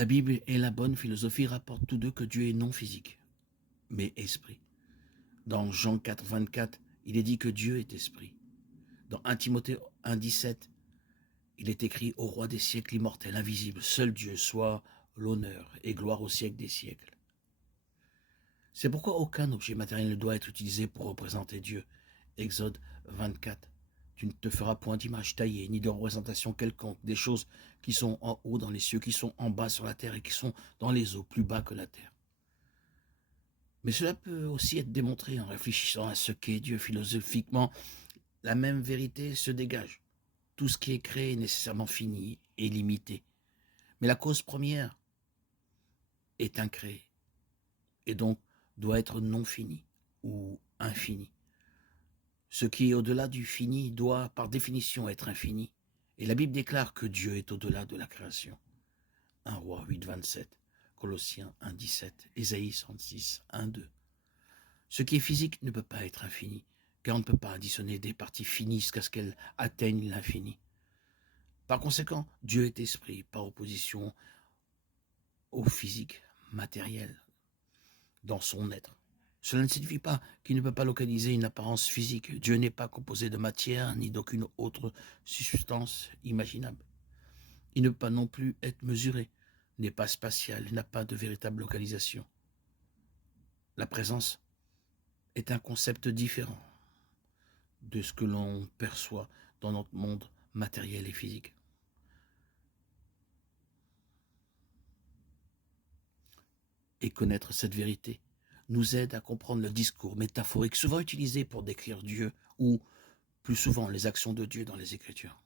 La Bible et la bonne philosophie rapportent tous deux que Dieu est non physique, mais esprit. Dans Jean 4, 24, il est dit que Dieu est esprit. Dans 1 Timothée 1, 17, il est écrit au roi des siècles immortel, invisible, seul Dieu soit l'honneur et gloire au siècle des siècles. C'est pourquoi aucun objet matériel ne doit être utilisé pour représenter Dieu. Exode 24. Tu ne te feras point d'image taillée, ni de représentation quelconque, des choses qui sont en haut dans les cieux, qui sont en bas sur la terre et qui sont dans les eaux, plus bas que la terre. Mais cela peut aussi être démontré en réfléchissant à ce qu'est Dieu philosophiquement. La même vérité se dégage. Tout ce qui est créé est nécessairement fini et limité. Mais la cause première est incréée et donc doit être non fini ou infini. Ce qui est au-delà du fini doit, par définition, être infini. Et la Bible déclare que Dieu est au-delà de la création. 1 Roi 8, 27, Colossiens 1, 17, Ésaïe 66, 1, 2. Ce qui est physique ne peut pas être infini, car on ne peut pas additionner des parties finies jusqu'à ce qu'elles atteignent l'infini. Par conséquent, Dieu est esprit, par opposition au physique, matériel, dans son être. Cela ne signifie pas qu'il ne peut pas localiser une apparence physique. Dieu n'est pas composé de matière ni d'aucune autre substance imaginable. Il ne peut pas non plus être mesuré, n'est pas spatial, il n'a pas de véritable localisation. La présence est un concept différent de ce que l'on perçoit dans notre monde matériel et physique. Et connaître cette vérité nous aide à comprendre le discours métaphorique souvent utilisé pour décrire Dieu ou plus souvent les actions de Dieu dans les Écritures.